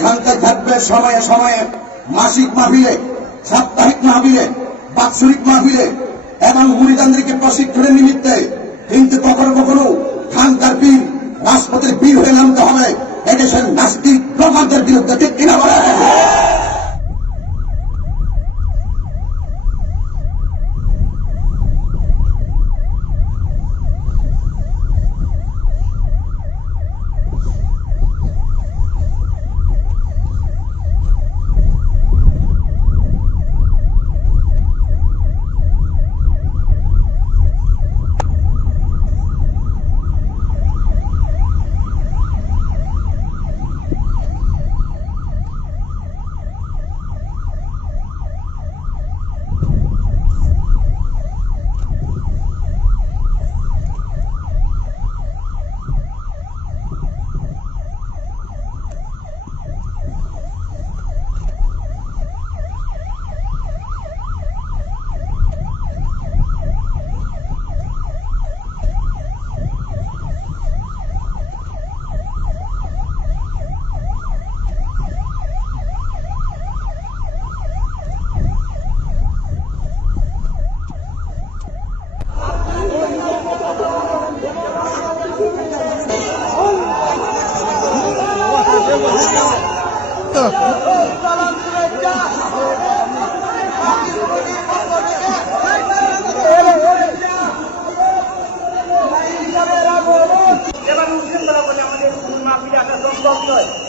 খানতে থাকবে সময়ে সময়ে মাসিক মাহফিলে, সাপ্তাহিক মাহফিলে, বাৎসরিক মাহফিলে এবং মুরিদানদেরকে প্রশিক্ষণের নিমিত্তে। কিন্তু কখনো কখনো খানকার বীর রাজপথের বীর হয়ে নামতে হবে এদেশের নাস্তিক প্রমাণদের বিরুদ্ধে। ঠিক কিনা বলে?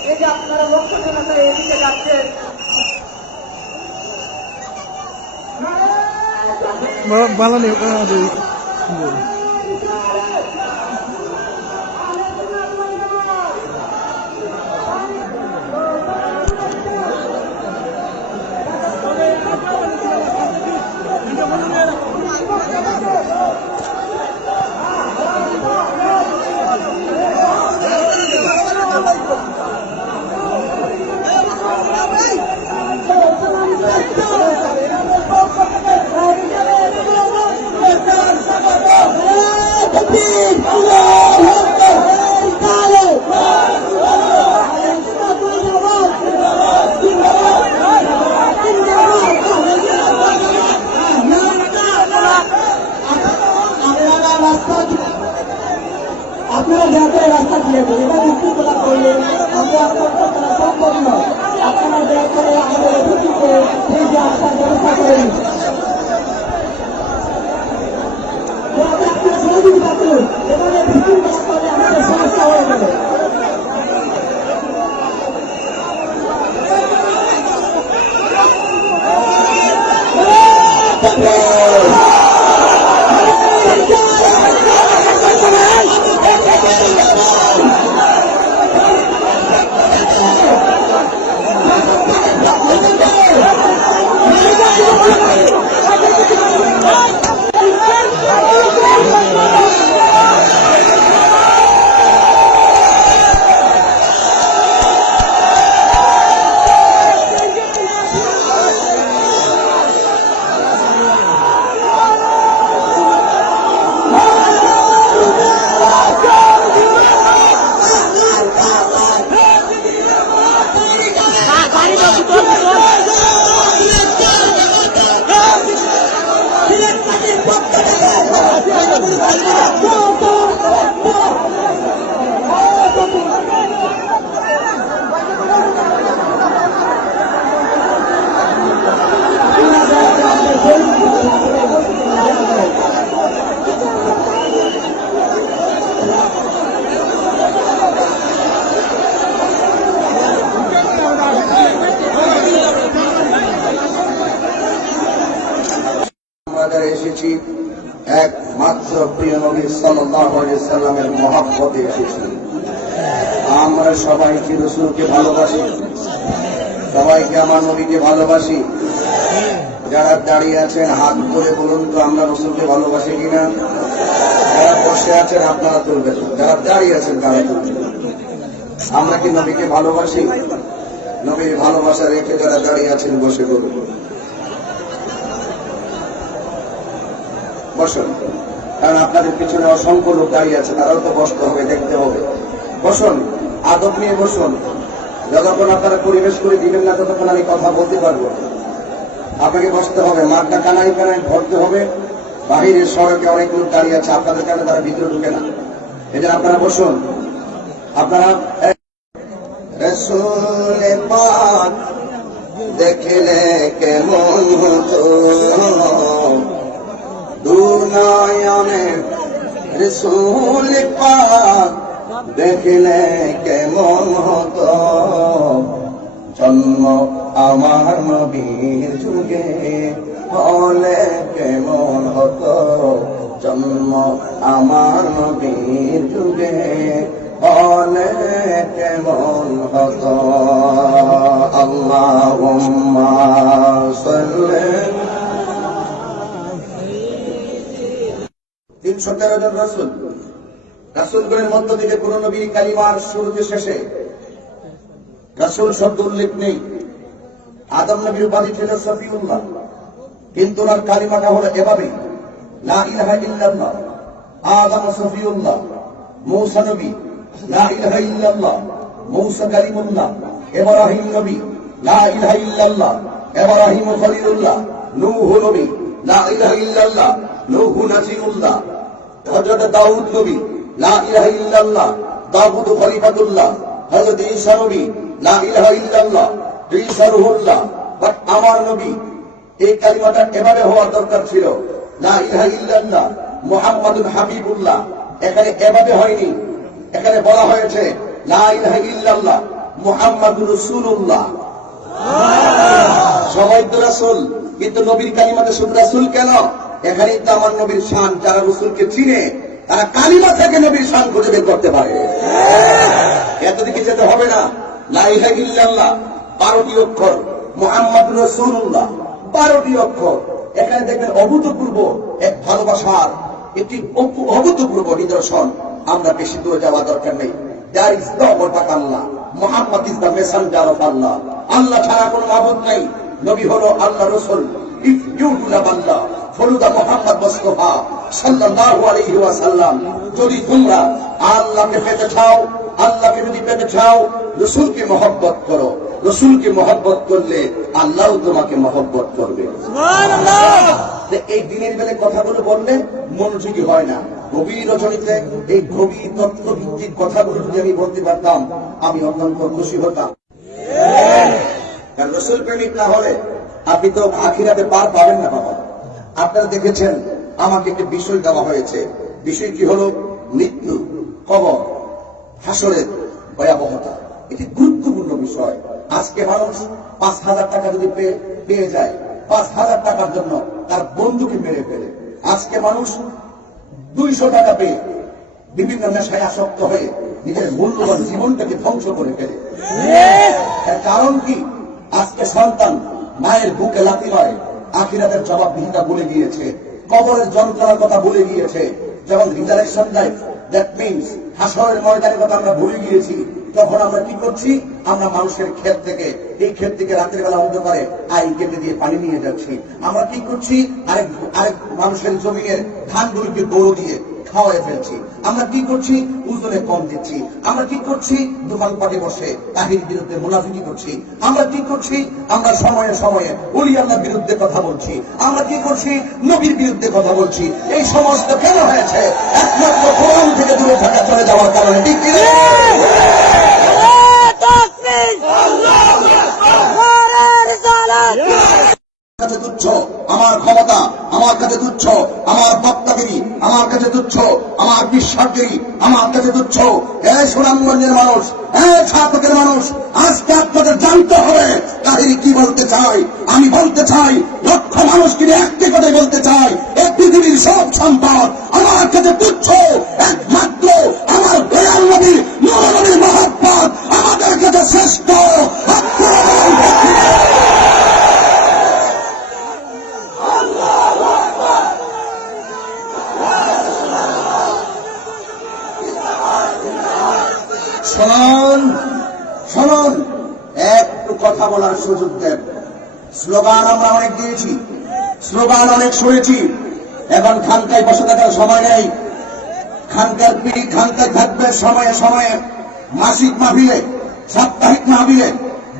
এই যে আপনারা লক্ষ্য জনতা এদিকে যাচ্ছেন, ভালো নেই। আপনারা দয়া করে রাস্তা দিয়ে দেন, এবার বিশৃঙ্খলা করলে আমরা আপনার করা সম্ভব নয়। আপনারা দয়া করে আমাদের অতিথিকে সেই যে আসার ব্যবস্থা করেন, আপনারা সহযোগিতা করুন। এবারে বিশৃঙ্খলা করলে আমাদের সমস্যা হয়ে যাবে। এসেছি একমাত্র প্রিয় নবী সাল্লাল্লাহু আলাইহি সাল্লামের মহব্বতে এসেছি। আমরা সবাই কি রাসূলকে ভালোবাসি? সবাইকে আমার নবীকে ভালোবাসি? যারা দাঁড়িয়ে আছেন হাত করে বলুন তো আমরা রাসূলকে ভালোবাসি কিনা? যারা বসে আছেন আপনারা তুলবেন, যারা দাঁড়িয়ে আছেন তারা তুলবেন। আমরা কি নবীকে ভালোবাসি? নবীর ভালোবাসা রেখে যারা দাঁড়িয়ে আছেন বসে বলুন, বসুন। কারণ আপনাদের পিছনে অসংখ্য লোক দাঁড়িয়ে আছে, তারাও তো বসতে হবে, দেখতে হবে। বসুন, আদব নিয়ে বসুন। যতক্ষণ আপনারা পরিবেশ করে দিবেন না ততক্ষণ আমি কথা বলতে পারবো। আপনাকে বসতে হবে, মাঠটা কানাই কানাই ভরতে হবে। বাহিরে সড়কে অনেক লোক দাঁড়িয়ে আছে, আপনাদের কারণে তারা ভিতরে ঢুকে না। এজন্য আপনারা বসুন। আপনারা রাসূল পাক দেখলে কেমন হতো, দুনিয়ামে রাসূল পাক দেখলে কেমন হতো, জন্ম আমার নবীর যুগে হলে কেমন হতো, জন্ম আমার নবীর যুগে হলে কেমন হতো। আল্লাহুম্মা সাল্লি 313 জন রাসূল, রাসূলগণের মধ্য থেকে কোন নবীর কালিমার শুরুতে শেষে রাসূল শব্দ উল্লেখ নেই। আদম নবীর উপাধি ছিল সফিউল্লাহ, কিন্তু ওনার কালিমাটা হলো এভাবে, লা ইলাহা ইল্লাল্লাহ। আদম সফিউল্লাহ, মূসা নবী, লা ইলাহা ইল্লাল্লাহ, মূসা কালিমুল্লাহ। ইব্রাহিম নবী, লা ইলাহা ইল্লাল্লাহ, ইব্রাহিম খলিলুল্লাহ। নূহ নবী, লা ইলাহা ইল্লাল্লাহ, নূহ নাজিরুল্লাহ। হযরত দাউদ নবী, লা ইলাহা ইল্লাল্লাহ, দাউদ খলিফাতুল্লাহ। হযরত ঈসা নবী, লা ইলাহা ইল্লাল্লাহ, ঈসা রূহুল্লাহ। বাট আমার নবী এই কালিমাটা এভাবে হওয়ার দরকার ছিল, লা ইলাহা ইল্লাল্লাহ মুহাম্মাদুর হাবিবুল্লাহ। এখানে এভাবে হয়নি, এখানে বলা হয়েছে লা ইলাহা ইল্লাল্লাহ মুহাম্মাদুর রাসূলুল্লাহ। সবাই তো রাসূল, কিন্তু নবীর কালিমাতে শুধু রাসূল কেন? এখানেই তো আমার নবীর শান। যারা রাসূলকে চিনে তারা কালিমা থেকে নবীর শান খুঁজে বের করতে পারে। এতদিকে যেতে হবে না। লা ইলাহা ইল্লাল্লাহ 12টি অক্ষর, মুহাম্মাদুর রাসূলুল্লাহ 12টি অক্ষর। এখানে দেখবেন অভূতপূর্ব এক ভালোবাসার একটি অভূতপূর্ব নিদর্শন। আমরা বেশি দূরে যাওয়া দরকার নেই। There is no God but Allah. Muhammad is the messenger of Allah. আল্লাহ ছাড়া কোনো মাবুদ নাই। নবী হলো আল্লাহ রাসূল। If you do love Allah, follow the Muhammad Mustafa sallallahu alayhi wa sallam. যদি তোমরা আল্লাহকে পেতে চাও, আল্লাহকে যদি পেতে চাও, রাসূলকে মহব্বত করো। রাসূলকে মহব্বত করলে আল্লাহ তোমাকে মহব্বত করবে। সুবহানাল্লাহ। এই দিনের বেলা কথাগুলো বললে মনোযোগী হয় না। গভীর রজনীতে এই গভীর তত্ত্বভিত্তিক কথাগুলো যদি আমি বলতে পারতাম, আমি অত্যন্ত খুশি হতাম। কারণ রাসূল প্রেমিক না হলে আপনি তো আখিরাতে পার পাবেন না বাবা। আপনারা দেখেছেন, আমাকে একটা বিষয় দেওয়া হয়েছে। বিষয় কি হলো? মৃত্যু, কবর, হাসরের ভয়াবহতা। এটি গুরুত্বপূর্ণ বিষয়। আজকে মানুষ 5,000 টাকা যদি পেয়ে যায়, 5,000 টাকার জন্য তার বন্ধুকে মেরে ফেলে। আজকে মানুষ 200 টাকা পেয়ে বিভিন্ন নেশায় আসক্ত হয়ে নিজের মূল্যবান জীবনটাকে ধ্বংস করে ফেলে। এর কারণ কি? আজকে সন্তান মায়ের বুকে লাথি মারে, আখিরাতের জবাবদিহিতা ভুলে গিয়েছে, কবরের যন্ত্রণার কথা ভুলে গিয়েছে। যেমন রিজারেকশন লাইফ, দ্যাট মিনস হাসরের ময়দানের কথা আমরা ভুলে গিয়েছি। তখন আমরা কি করছি? আমরা মানুষের ক্ষেত থেকে, এই ক্ষেত থেকে রাতের বেলা অন্ধকারে আইল কেটে দিয়ে পানি নিয়ে যাচ্ছি। আমরা কি করছি? আরেক মানুষের জমিনের ধানগুলিকে গরু দিয়ে খাওয়াই ফেলছি। আমরা কি করছি? ওজনে কম দিচ্ছি। আমরা কি করছি? দোকানপাটে বসে তাহির বিরুদ্ধে মুনাফিকি করছি। আমরা কি করছি? আমরা সময়ে সময়ে ওলি আল্লাহর বিরুদ্ধে কথা বলছি। আমরা কি করছি? নবীর বিরুদ্ধে কথা বলছি। এই সমস্ত কেন হয়েছে? একমাত্র কোরআন থেকে দূরে থাকা, চলে যাওয়ার কারণে। ঠিক কি? কাছে তুচ্ছ আমার ক্ষমতা, আমার কাছে তুচ্ছ আমার বক্তাগিরি, আমার কাছে তুচ্ছ আমার বিশ্বাসগিরি, আমার কাছে তুচ্ছ। এই সুনামগঞ্জের মানুষ, এই ছাত্রদের মানুষ, আজকে আপনাদের জানতে হবে তাহিরি কি বলতে চাই। আমি বলতে চাই, লক্ষ মানুষকে একটি কথাই বলতে চাই, এই পৃথিবীর সব সম্পদ আমার কাছে তুচ্ছ। একমাত্র আমার দয়াল নবীর, নূর নবীর মহব্বত আমাদের কাছে শ্রেষ্ঠ। শুনুন, শুনুন, একটু কথা বলার সুযোগ দেন। স্লোগান আমরা অনেক দিয়েছি, স্লোগান অনেক শুনেছি। এখন খানকায় বসে থাকার সময় নেই। খানকার পীর খানকায় থাকবে সময়ে সময়ে, মাসিক মাহফিলে সাপ্তাহিক মাহফিলে,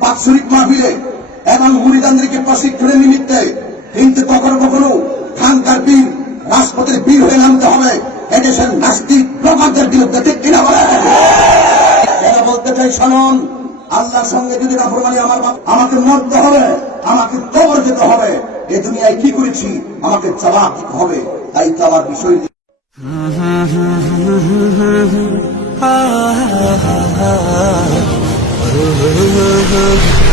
বাৎসরিক মাহফিলে এবং মুরিদানদেরকে প্রশিক্ষণের নিমিত্তে, কিন্তু কখনো কখনো খানকার বীর, রাজপথের বীর হয়ে নামতে হবে এদেশের নাস্তিক ব্লগারদের বিরুদ্ধে। ঠিক কিনা বলে? এটা বলতে চাই, শুনুন, আল্লাহর সঙ্গে যদি নাফরমানি আমাকে মরতে হবে, আমাকে কবর যেতে হবে, এ দুনিয়ায় কি করেছি আমাকে জবাব দিতে হবে। তাই তো আমার বিষয় ah